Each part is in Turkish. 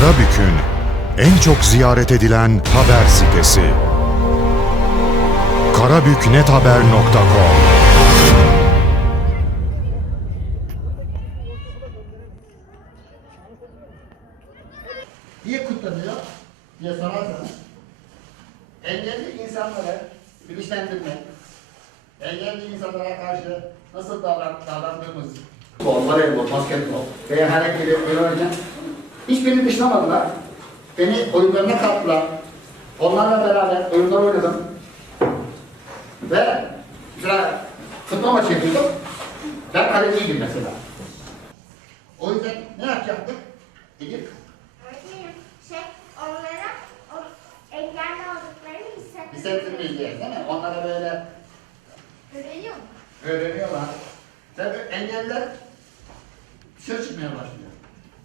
Karabük'ün en çok ziyaret edilen haber sitesi. karabüknethaber.com Niye kutlanıyor? Diye sorarsanız engelli insanları bilinçlendirmek, engelli insanlara karşı nasıl davran davrandığımız, voleybol, basketbol veya herhangi bir oyun oynarken hiç beni dışlamadılar. Beni oyunlarına kattılar. Onlarla beraber oyunlar oynadım. Ve mesela futbol maçı yapıyordum. Ben kaleciydim mesela. O yüzden ne yapacaktık? Gidip şey, onlara o engelli olduklarını hissettirmek. hissettirmeyeceğiz değil mi? Onlara böyle Öğreniyor mu? öğreniyorlar. Tabii engeller dışarı çıkmaya başlıyor.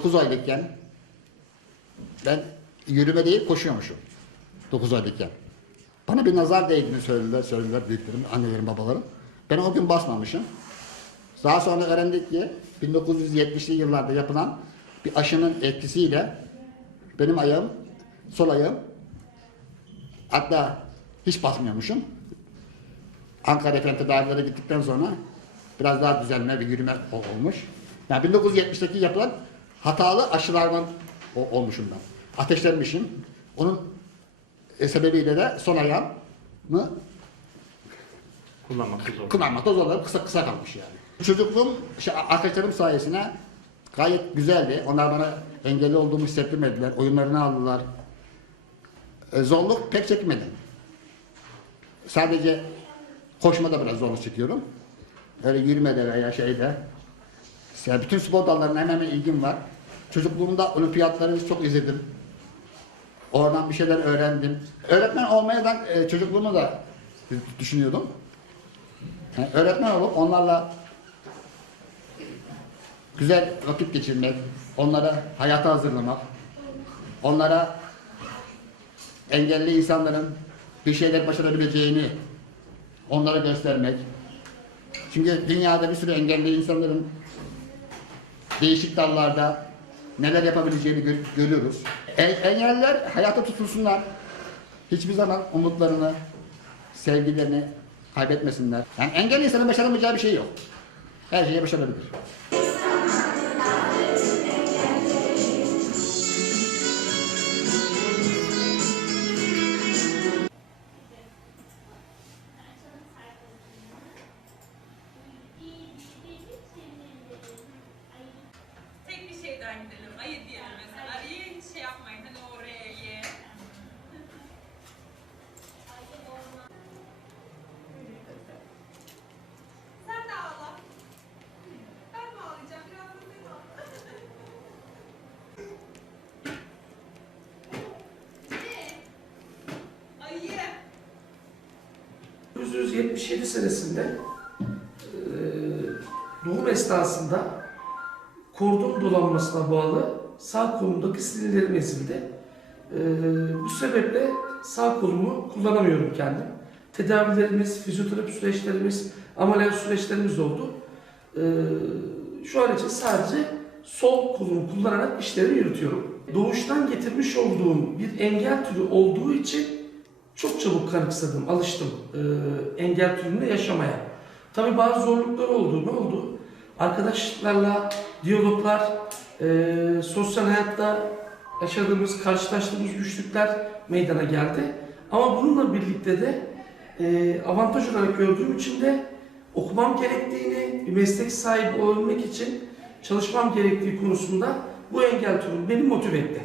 Dokuz aylıkken ben yürüme değil koşuyormuşum. 9 aylıkken. Bana bir nazar değdiğini söylediler, söylediler büyüklerim, annelerim, babalarım. Ben o gün basmamışım. Daha sonra öğrendik ki 1970'li yıllarda yapılan bir aşının etkisiyle benim ayağım, sol ayağım hatta hiç basmıyormuşum. Ankara Efendi tedavilere gittikten sonra biraz daha düzenleme bir yürüme olmuş. Yani 1970'teki yapılan hatalı aşılardan olmuşum ben. Ateşlenmişim. Onun e, sebebiyle de son ayağımı Kullanmakta zor. kullanmakta zorlanıp kısa kısa kalmış yani. Çocukluğum işte arkadaşlarım sayesinde gayet güzeldi. Onlar bana engelli olduğumu hissettirmediler. Oyunlarını aldılar. E, zorluk pek çekmedim. Sadece koşmada biraz zorluk çekiyorum. Öyle yürümede veya şeyde. Yani bütün spor dallarına hemen hemen ilgim var. Çocukluğumda olimpiyatları çok izledim. Oradan bir şeyler öğrendim. Öğretmen olmaya da e, çocukluğumu da düşünüyordum. Yani öğretmen olup onlarla güzel vakit geçirmek, onlara hayata hazırlamak, onlara engelli insanların bir şeyler başarabileceğini onlara göstermek. Çünkü dünyada bir sürü engelli insanların değişik dallarda neler yapabileceğini gör- görüyoruz. E- engelliler hayata tutulsunlar. Hiçbir zaman umutlarını, sevgilerini kaybetmesinler. Yani engelli insanın başaramayacağı bir şey yok. Her şeyi başarabilir. 1977 senesinde eee, doğum esnasında kordon dolanmasına bağlı sağ kolumdaki sinirlerim ezildi. Eee, bu sebeple sağ kolumu kullanamıyorum kendim. Tedavilerimiz, fizyoterapi süreçlerimiz, ameliyat süreçlerimiz oldu. Eee, şu an için sadece sol kolumu kullanarak işlerimi yürütüyorum. Doğuştan getirmiş olduğum bir engel türü olduğu için çok çabuk kanıksadım, alıştım e, engel türünde yaşamaya. Tabii bazı zorluklar oldu. Ne oldu? Arkadaşlarla diyaloglar, e, sosyal hayatta yaşadığımız, karşılaştığımız güçlükler meydana geldi. Ama bununla birlikte de e, avantaj olarak gördüğüm için de okumam gerektiğini, bir meslek sahibi olabilmek için çalışmam gerektiği konusunda bu engel türü beni motive etti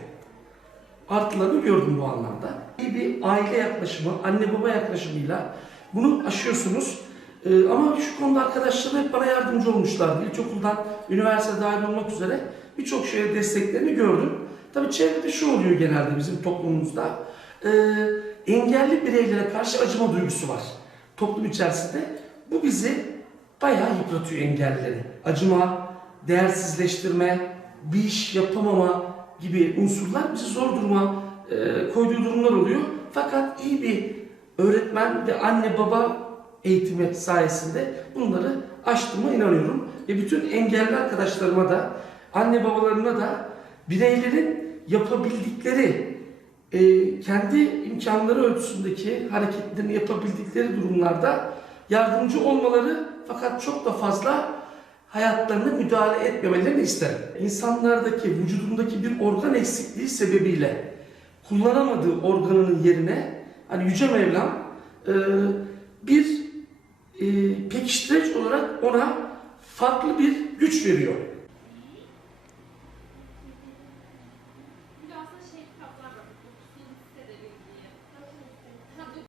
artılarını gördüm bu anlamda. İyi bir aile yaklaşımı, anne baba yaklaşımıyla bunu aşıyorsunuz. Ee, ama şu konuda arkadaşlarım hep bana yardımcı olmuşlardı. İlkokuldan üniversite dahil olmak üzere birçok şeye desteklerini gördüm. Tabii çevrede şu oluyor genelde bizim toplumumuzda. Ee, engelli bireylere karşı acıma duygusu var toplum içerisinde. Bu bizi bayağı yıpratıyor engellileri. Acıma, değersizleştirme, bir iş yapamama gibi unsurlar bizi zor duruma e, koyduğu durumlar oluyor. Fakat iyi bir öğretmen ve anne baba eğitimi sayesinde bunları aştığıma inanıyorum. Ve bütün engelli arkadaşlarıma da, anne babalarına da bireylerin yapabildikleri, e, kendi imkanları ölçüsündeki hareketlerini yapabildikleri durumlarda yardımcı olmaları fakat çok da fazla hayatlarına müdahale etmemelerini isterim. İnsanlardaki vücudundaki bir organ eksikliği sebebiyle kullanamadığı organının yerine hani Yüce Mevlam e, bir e, pekiştireç olarak ona farklı bir güç veriyor.